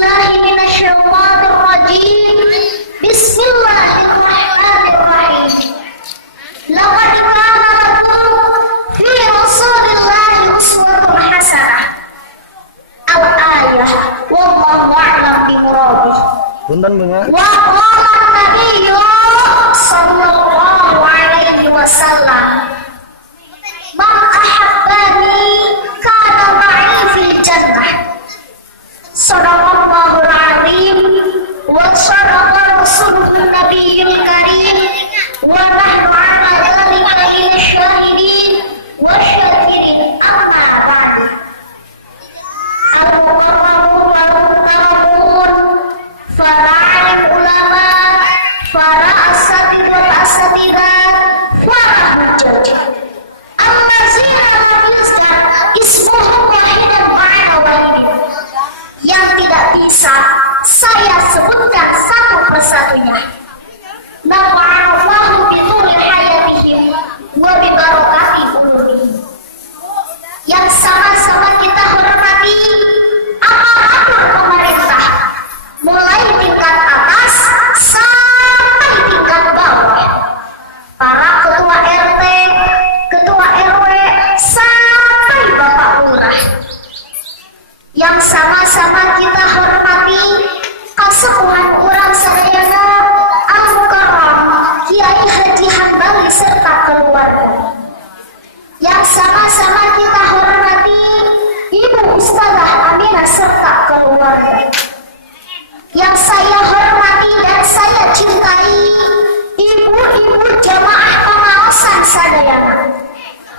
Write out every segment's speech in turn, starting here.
billahi minasyaitonir rajim. Bismillahirrahmanirrahim. Laqad kana lakum fi Rasulillahi uswatun hasanah. Al-ayah wallahu a'lam bimuradih. Punten Bunga. Wa qala an-nabiyyu sallallahu alaihi wasallam, man ahabbani kana ma'i fil jannah. Shadaqallahul azim wa shadaqa rasuluhun nabiyyul karim wa nahnu 'ala dzalika minash shahidin wa syakirin. Amma ba'du. Al-mukarramun wal mukarramun, para alim ulama, para asatidz wal asatidzah, para hujjah, allazina lam yuzkar ismuhum wahidan ma'ana wahidin, yang tidak bisa saya sebutkan satu persatunya. Nafa'allahu bi tuli hayatihim wa bi barakati qulubihim, yang sama-sama kita hormati aparatur pemerintah, mulai tingkat atas sampai tingkat bawah, para ketua RT, ketua RW, sampai bapak lurah, yang sama-sama kita hormati kasepuhan urang sadayana Al-Mukarram Kiai Haji Hambali serta keluarga, yang sama-sama kita hormati Ibu Ustazah Aminah serta keluarga, yang saya hormati dan saya cintai ibu-ibu jamaah pengawasan sadayana.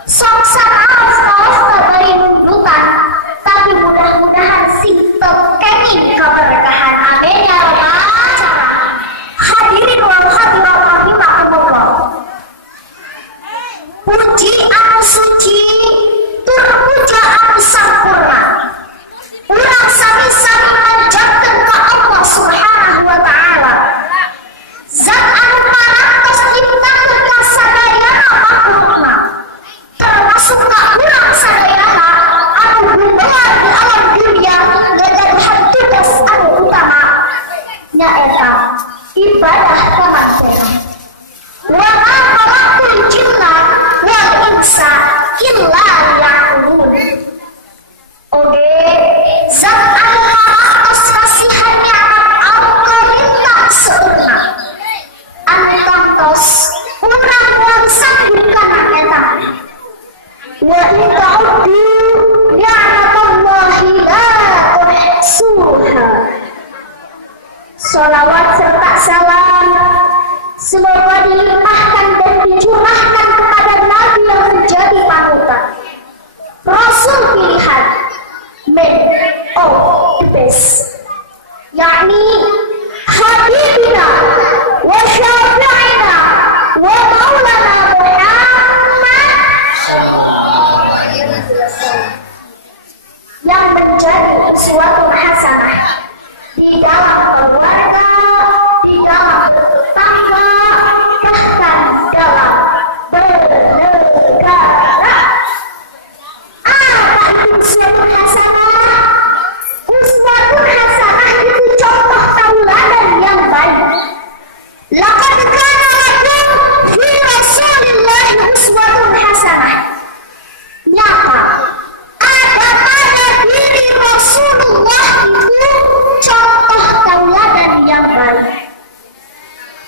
Songsan aos kabari nudutan, tapi mudah-mudahan sing tekenging keberkahan. Amin ya rabbal alamin. Hadirin wal hadirat rahimakumullah. Puji anu suci, tur puja anu sampurna, urang sami-sami manjatkeun ka Allah Subhanahu wa taala, zat anu parantos nyiptakeun ka sadayana makhlukna, termasuk ka urang sadayana anu gumelar di alam dunia ngadaduhan tugas anu utama nyaeta ibadah kematian. Wa ma khalaqtul jinna wal insa illa liya'budun. Oke, zat anu parantos kasihannya Allah lintang seueurna, anu kantos urang moal sanggup kana eta. Wa in ta'uddu ni'matallahi la tuhsuha. Sholawat serta salam semoga dilimpahkan dan dicurahkan kepada Nabi yang menjadi panutan, Rasul pilihan, man of the best, yakni Habibina wa Syafi'ina wa Maulana Muhammad, yang menjadi uswatun hasanah di dalam keluarga, di dalam bertetangga, bahkan dalam bernegara. Apa itu uswatun hasanah? Uswatun hasanah itu contoh tauladan yang baik. Laqad kana lakum fi Rasulillahi uswatun hasanah. Nyata ada pada diri Rasulullah itu contoh tauladan yang baik.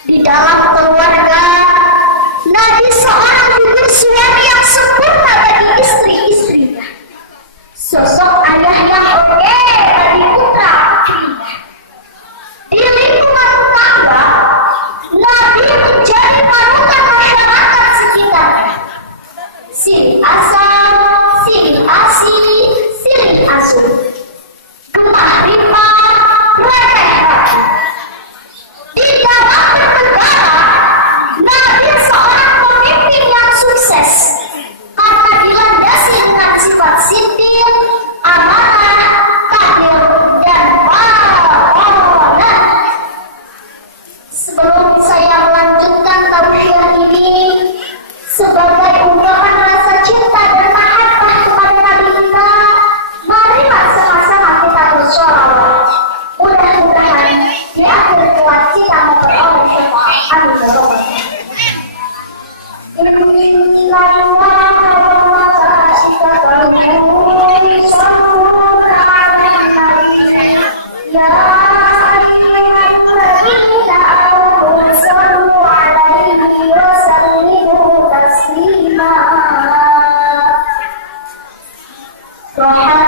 Di dalam keluarga, Nabi seorang figur suami yang sempurna bagi istri-istrinya, sosok ayah yang oke bagi putra-putrinya. Di lingkungan tetangga, Nabi menjadi panutan masyarakat sekitarnya. Silih asam, silih asi, silih asuh, gemah rimah, remeh hati. Di dalam bernegara, Nabi seorang pemimpin yang sukses karena dilandasi dengan sifat sintir, Taat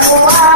takwa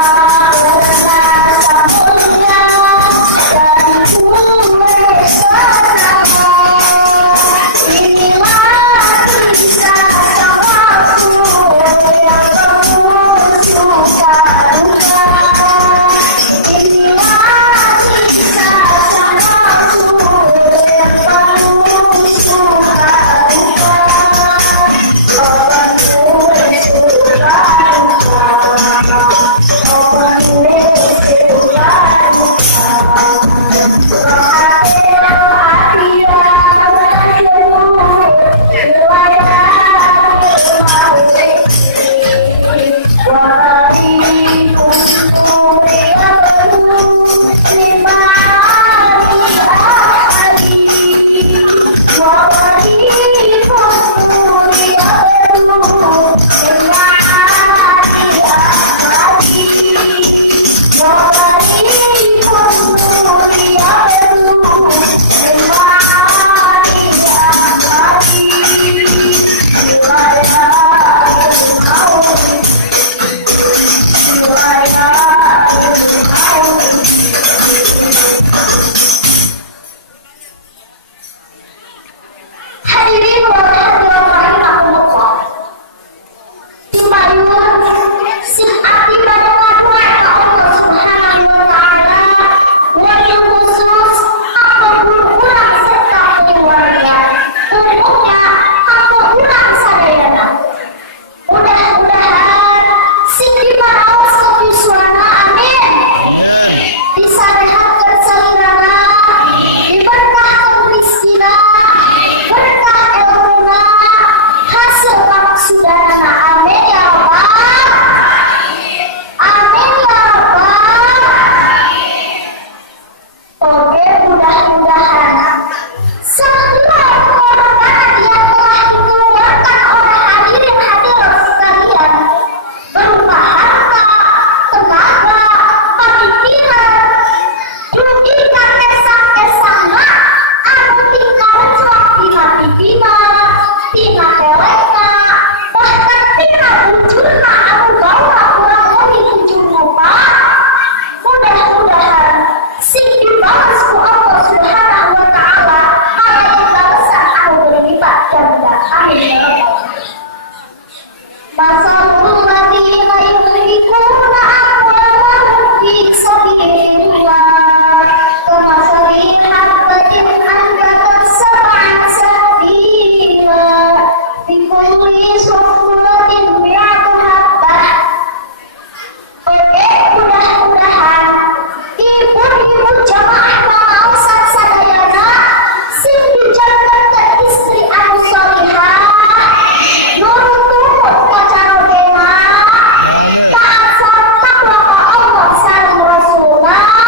Allah sareng Rasulullah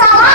Sama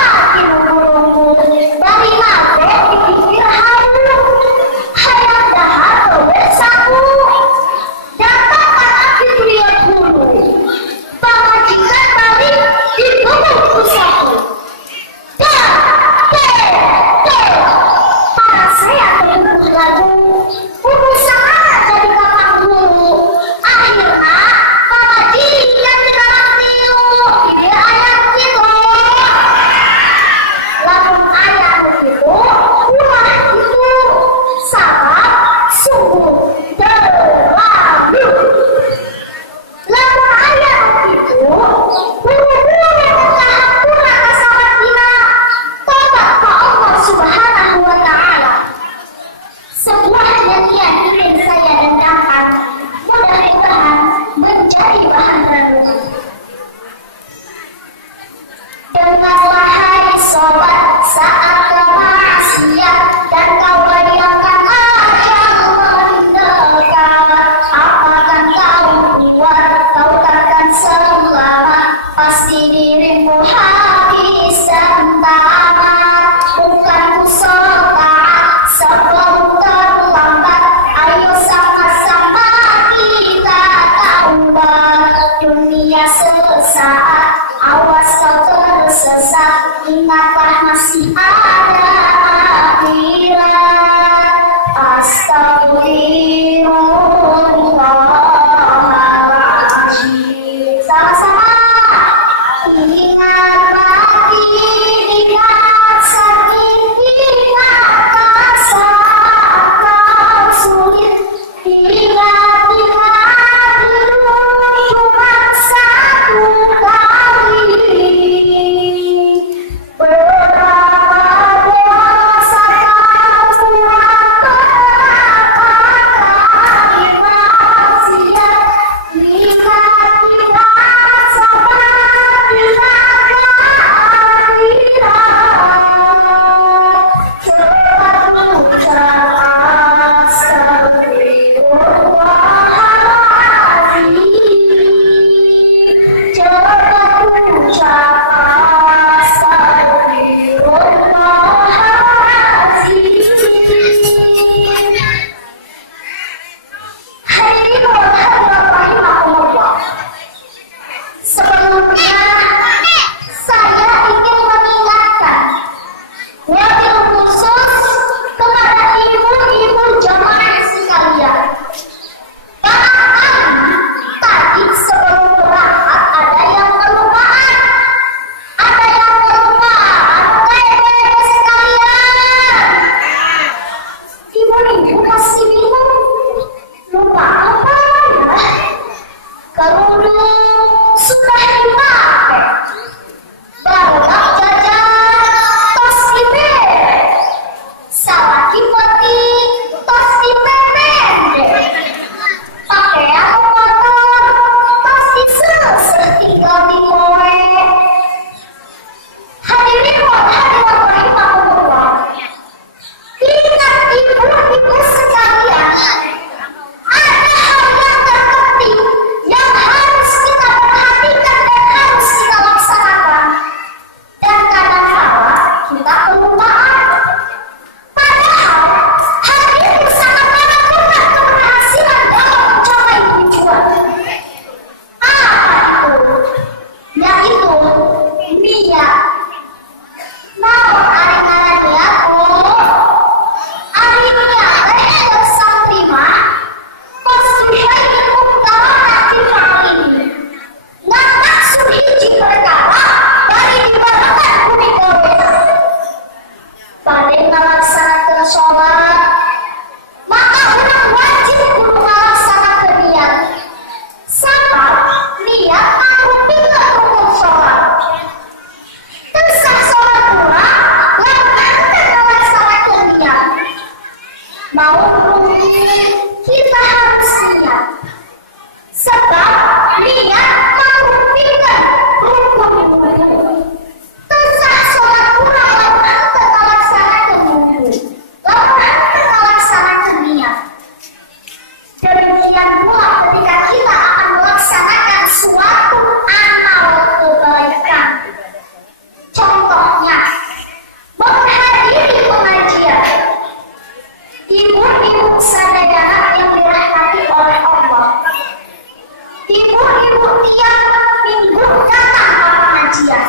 Ibu-ibu tiap minggu datang ke pengajian.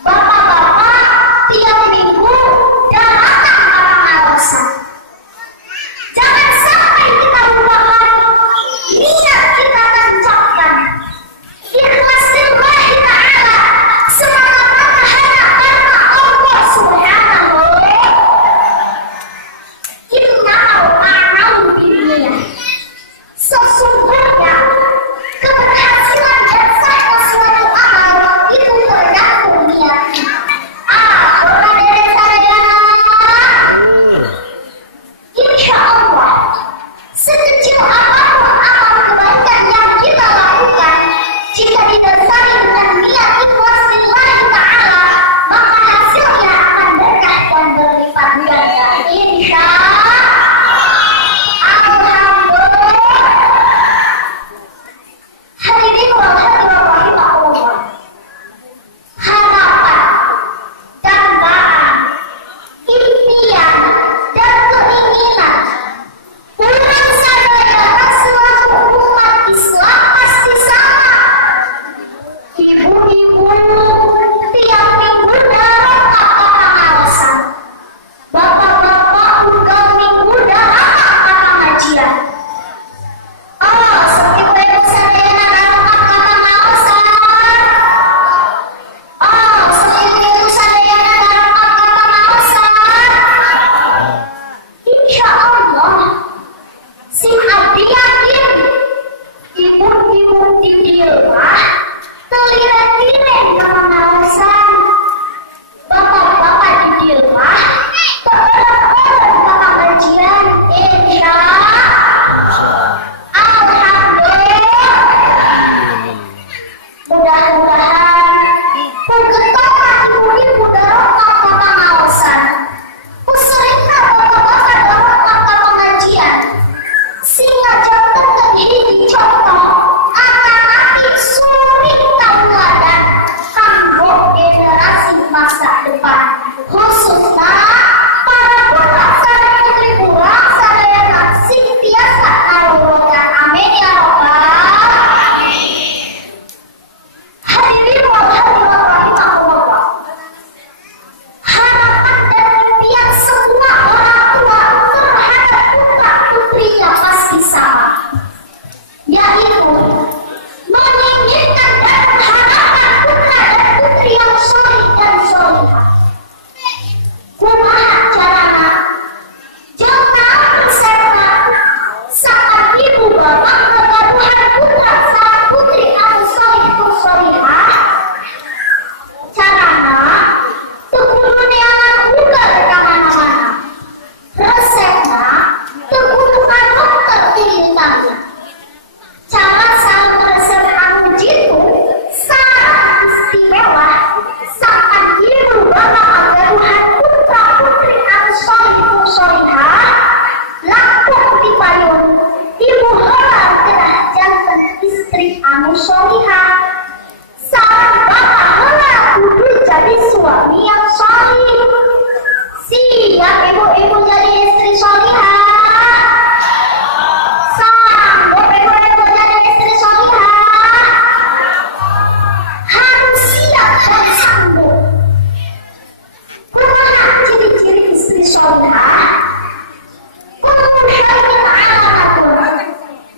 Bapak-bapak tiap minggu datang ke pengawasan. Jangan sampai kita lupakan niat kita tancapkan. Ikhlas lillahi ta'ala, semata-mata hanya karena Allah subhanahu. Innal a'malu binniyah. Sesungguhnya keberhasilan dan sahnya suatu amal itu tergantung niatnya. Orang dari saya, insya Allah, sekecil apapun amal kebaikan yang kita lakukan, jika didasari dengan niat ikhlas lillahi ta'ala, maka hasilnya akan berkah dan berlipat ganda. Insya hadirin wal hadirat rahimahullah. Harapan, dambaan, impian dan keinginan umat sadaya seluruh umat Islam pasti sama. Ibu-ibu tiap minggu datang ke pengawasan. Bapak-bapak juga minggu datang ke pengajian. Ibu-ibu sadaya datang ke pengawasan. Ibu-ibu sadaya datang ke pengawasan. Insya Allah, si abdi yakin ibu-ibu di rumah terlihat-lihat ke pengawasan. Bapak-bapak di rumah terlihat-lihat ke pengajian. Insya Alhamdulillah. Mudah-mudahan pengetahuan ibu-ibu dalam ke pengawasan, usahakan bapak-bapak dalam ke pengajian, sehingga jangan terjadi contoh anak-anak suri tauladan kanggo generasi masa depan, khususnya para bapak sadaya putri kurang sadaya sing tiasa kawrukan. Amin ya rabbal alamin. Hadirin wal hadirat rahimahullah. Harapan dan impian semua orang tua terhadap putra putrinya pasti sama, yaitu menginginkan dan mengharapkan putra dan putri yang soleh dan solehah. Kumaha carana? Jangan bersama saat ibu bapak kegaduhan putra saat putri anu soleh itu solehah. Carana tekudu neangan ugal ka mana-mana. Resepna tekudu ka dokter tilintangna. Cara salut resep anu jitu sangat istimewa saat ibu bapak kegaduhan putra putri anu soleh itu solehah. Lakukan di payung ibu heula kedah janten istri anu solehah. Sang bapak heula kudu jadi suami yang soleh. Siap ibu-ibu jadi istri solehah. Sanggup ibu-ibu jadi istri solehah. Harus siap dan sanggup. Kumaha ciri-ciri istri solehah?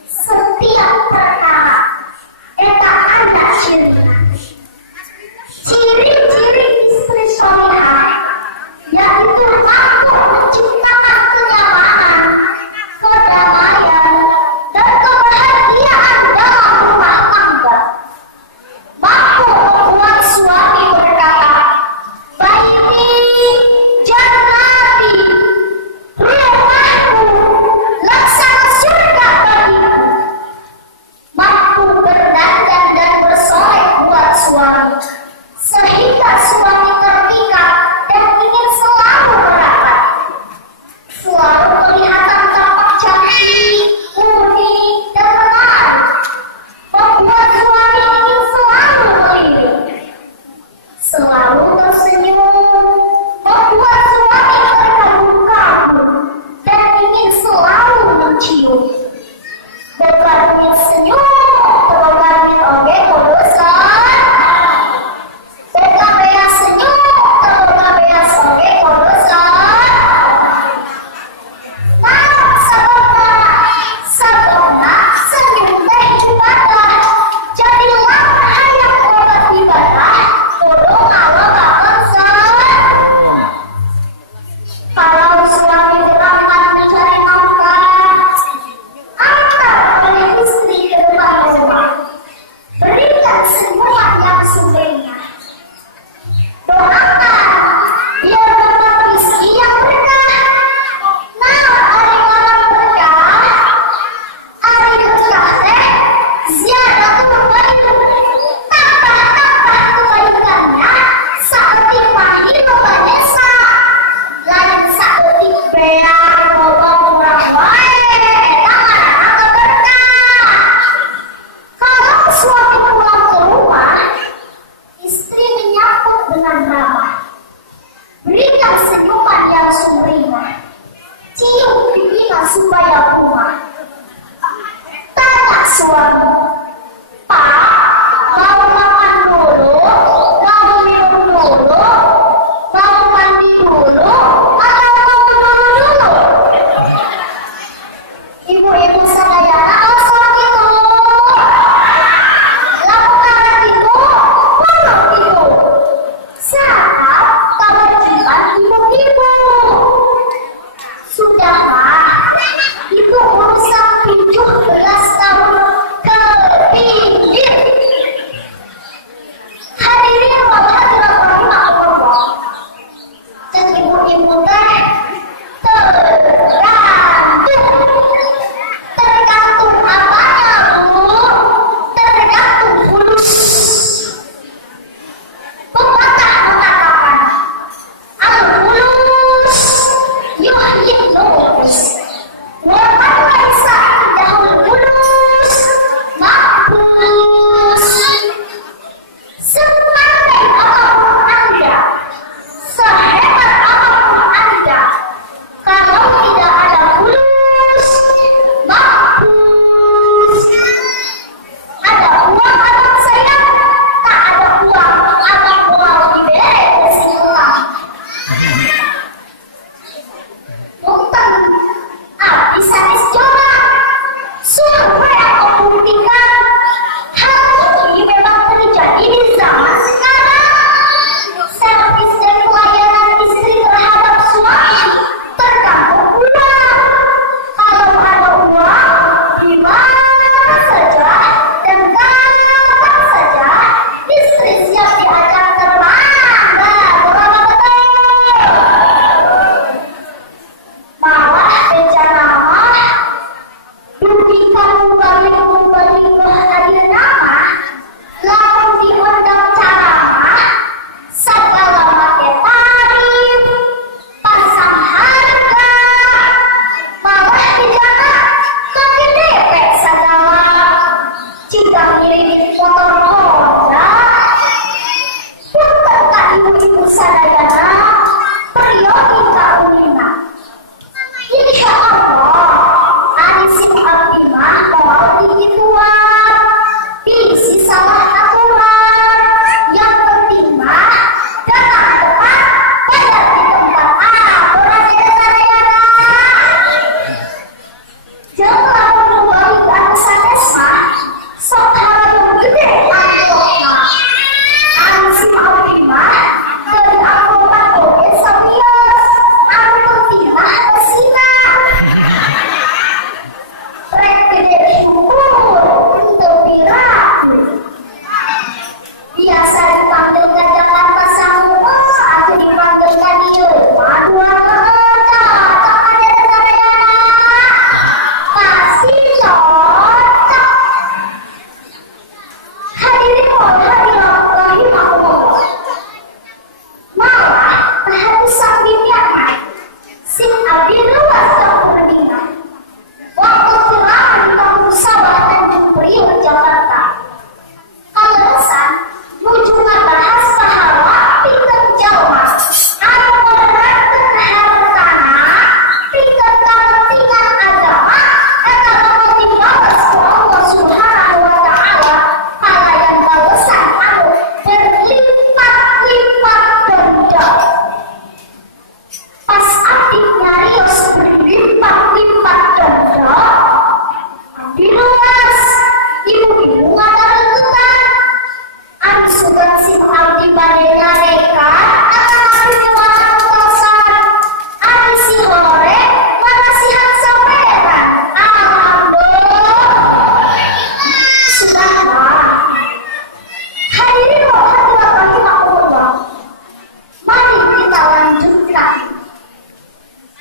Setiap perkara eta ada cirinya. Ciri-ciri istri solehah yaitu mampu menciptakan kenyamanan Hadirin hadirat rahimahullah. Malah keharusan diniatkan sing abdi luas kepentingan. Waktu silakan di kampung Sabah Tanjung Priok Jakarta. Kalesan nuju ngabahas pahala pikeun jalma anu ngorbankeun hartana pikeun kepentingan agama eta bakal dibales ku Allah Subhanahu wa taala kalayan balesan anu berlipat-lipat ganda. Pas abdi nyarios berlipat-lipat ganda, abdi luas ibu-ibu ngadareukeun anu sugan si abdi bade ngarekan akan abdi diwacotosan abdi si hore manasihat sampean alhamdulillah subhanallah. Hadirin hadirat rahimahullah, mari kita lanjutkan.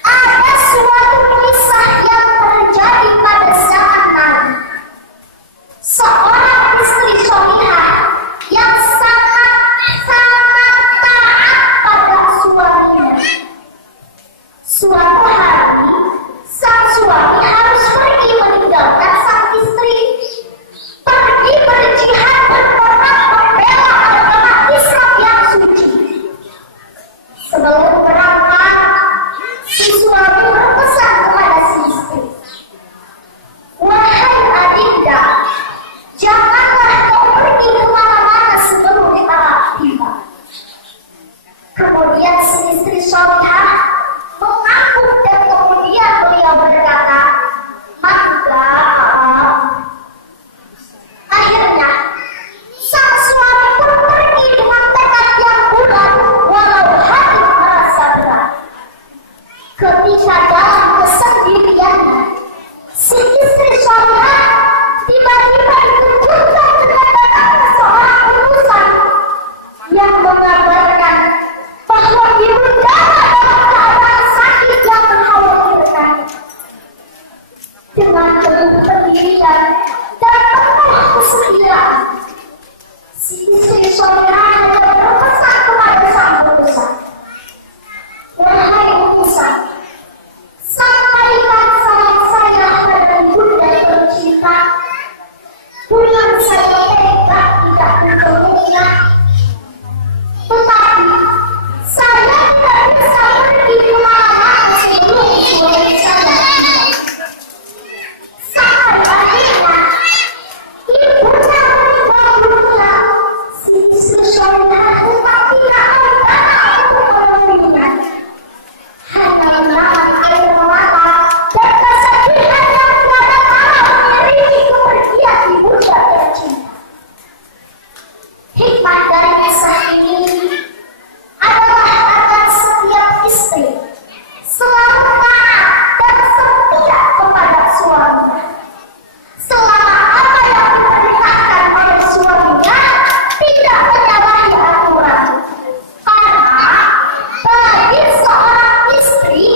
Ada suatu kisah yang terjadi pada saat nanti. Seorang istri solihah yang sangat taat pada suaminya. Suatu hari, sang suami harus pergi meninggalkan sang istri, pergi berjihad berperang membela agama Islam yang suci. Sebelum berangkat, si suami berpesan kepada si istri, "Wahai adinda, janganlah kau pergi kemana-mana sebelum Arab tiba." Kemudian si istri solihah mengangguk dan kemudian beliau berkata, "Mangga." Akhirnya, sang suami pun pergi dengan tekad yang bulat walau hati merasa berat. Ketika dalam kesendiriannya, si istri solihah tiba-tiba dikejutkan dengan datangnya seorang utusan yang mengabarkan bahwa ibundanya dalam keadaan sakit yang mengkhawatirkannya. Dengan penuh pendirian dan penuh kesedihan, si istri solihah berpesan kepada sang utusan, "Wahai utusan, sampaikan salam saya pada ibunda tercinta. Bukan saya tega tidak bertemu, tetapi saya tidak bisa pergi kemana-mana sebelum suami saya tiba." Sampai akhirnya ibunya meninggal dunia, si istri solihah tetap tidak ada untuk menemuinya. Hanya menahan air mata dan kesedihan yang tiada kala mengiringi kepergian ibunda tercinta. Hikmah dari kisah ini adalah agar setiap istri selalu taat dan setia kepada suaminya. Selama apa yang diperintahkan oleh suaminya tidak menyalahi aturan. Karena bagi seorang istri,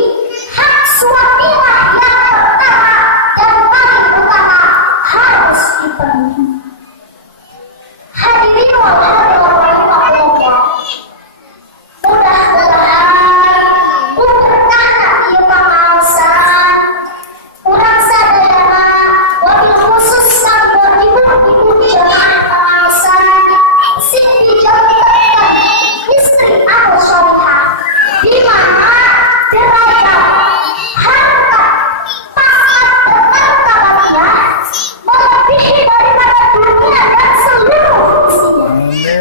hak suamilah yang pertama dan paling utama harus dipenuhi. Hadirin wal hadirat rahimahullah, mudah-mudahan berkahna ieu pangaosan urang sadayana, wabil khusus kanggo ibu-ibu jamaah pangaosan sing dijadikan istri anu solihah, di mana derajat, harta, pangkat dan martabatnya melebihi daripada dunia dan seluruh isinya.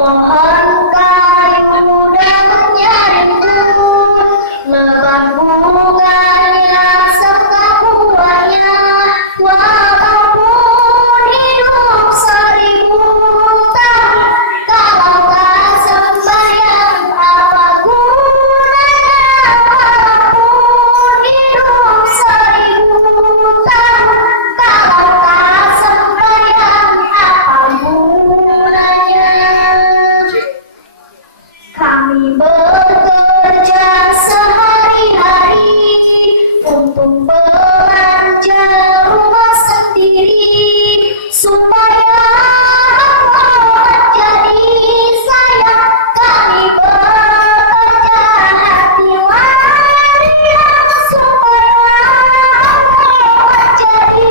Sepohon kayu daunnya rimbun, lebat bunganya serta buahnya, walaupun hidup 1000 tahun, kalau tak sembahyang apa gunanya? Walaupun hidup 1000 tahun, kalau tak sembahyang apa gunanya? Kami bekerja sehari-hari untuk belanja rumah sendiri, supaya jadi sayang. Kami bekerja hati waria, supaya jadi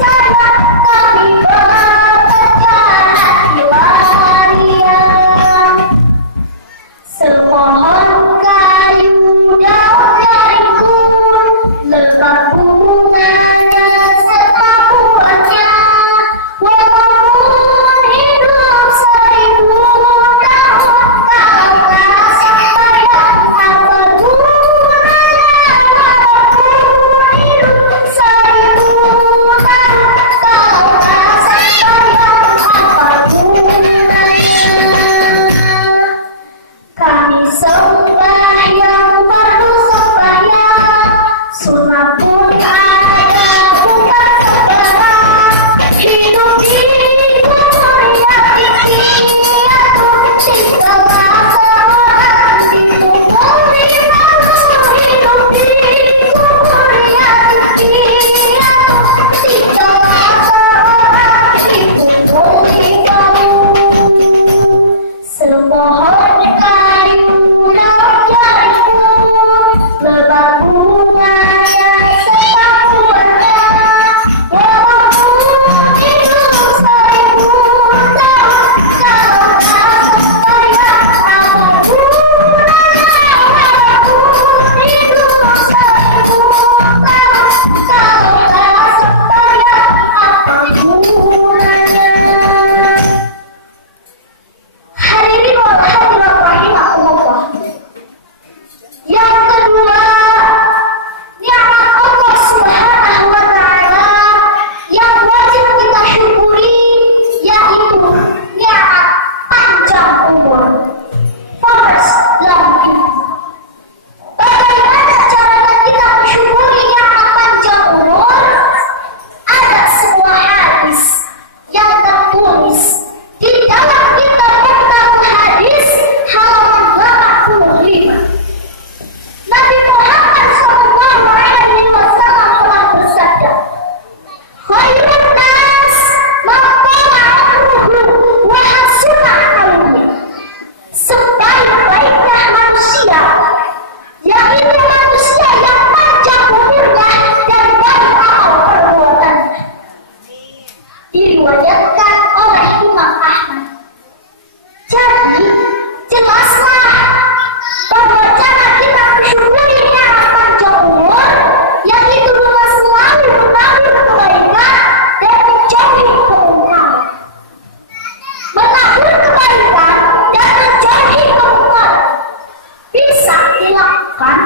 sayang. Kami bekerja hati waria. Sepohon kayu daunnya rimbun, lebat bunganya serta buahnya, walaupun hidup 1000 tahun, kalau tak sembahyang apa gunanya? Walaupun hidup 1000 tahun, kalau tak sembahyang apa gunanya? Kami sembahyang fardu sembahyang, sunat pun ada bukan sembarang. Hidup di kubur yang ikhtiar, tinggallah seorang di kubur lalu. Hidup di kubur yang ikhtiar, tinggallah seorang di kubur lalu. Sepohon kayu daunnya rimbun, lebat bunganya serta buahnya, walaupun hidup 1000 tahun, kalau tak sembahyang apa gunanya? Walaupun hidup 1000 tahun, kalau tak sembahyang apa gunanya? Hadirin wal hadirat rahimahumullah. Yang kedua, nikmat Allah Subhanahu wa taala yang wajib kita syukuri, yaitu nikmat panjang umur. First, life. Bagaimana caranya kita mensyukuri nikmat panjang umur? Ada sebuah hadis yang tertulis di dalam kitab hadis halaman 85. Nabi Muhammad SAW telah bersabda, "Khairun nas man tala umruhu wa hasuna amaluhu." Sebaik-baiknya manusia yaitu manusia yang panjang umurnya dan baik amal perbuatannya. Diriwayatkan oleh Imam Ahmad. Jadi, jelaslah bahwa cara kita mensyukuri nikmat panjang umur yaitu dengan selalu menabur kebaikan dan menjauhi kemungkaran. Menabur kebaikan dan menjauhi kemungkaran bisa dilakukan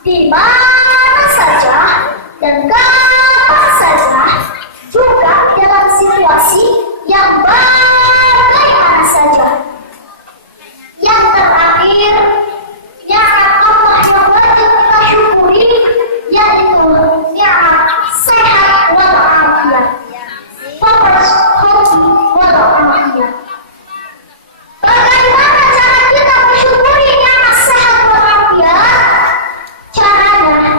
di mana saja dan kapan saja, juga dalam situasi yang bagaimana saja. Yang terakhir, nikmat Allah yang wajib kita syukuri, yaitu nikmat sehat walafiat. First, healthy walafiat. Bagaimana cara kita mensyukuri nikmat sehat walafiat? Caranya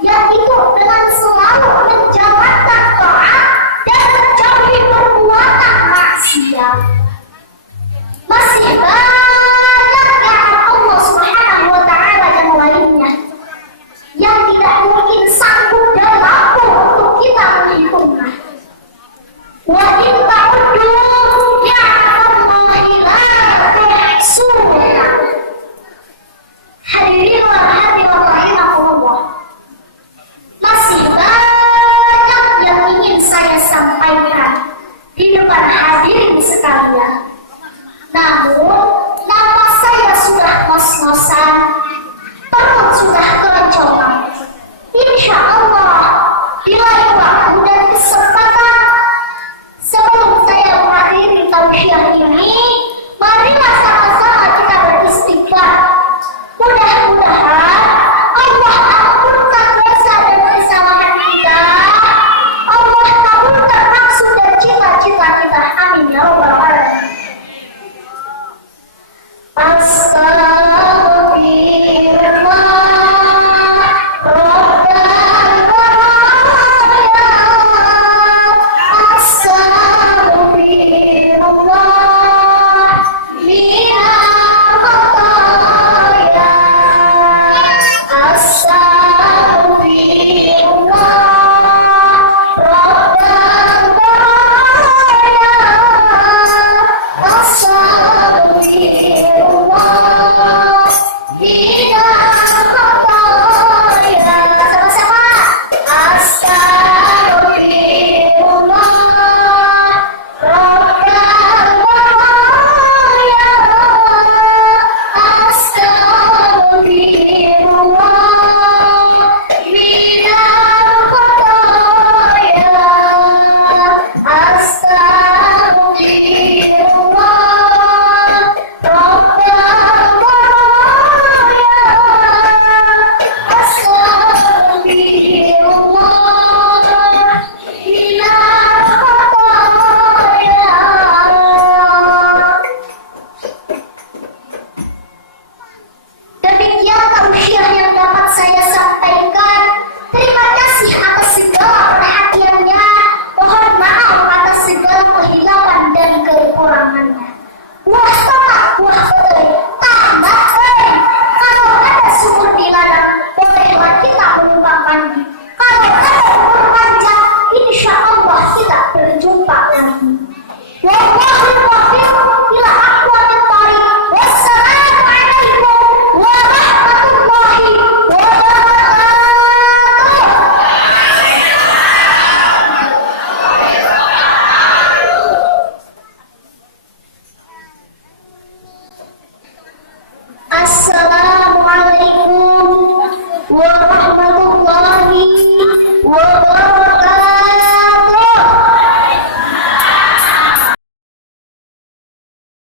yaitu dengan selalu menjalankan taat dan menjauhi perbuatan maksiat. Masih banyak nikmat Allah Subhanahu wa taala yang lainnya yang tidak mungkin sanggup dan mampu untuk kita menghitungnya. Wa in ta'uddu ni'matallahi la tuhsuha. Hadirin wal hadirat rahimahumullah. Masih banyak yang ingin saya sampaikan di depan hadirin sekalian. Namun, napas saya sudah ngos-ngosan, perut sudah keroncongan. Insya Allah, bila waktu dan kesempatan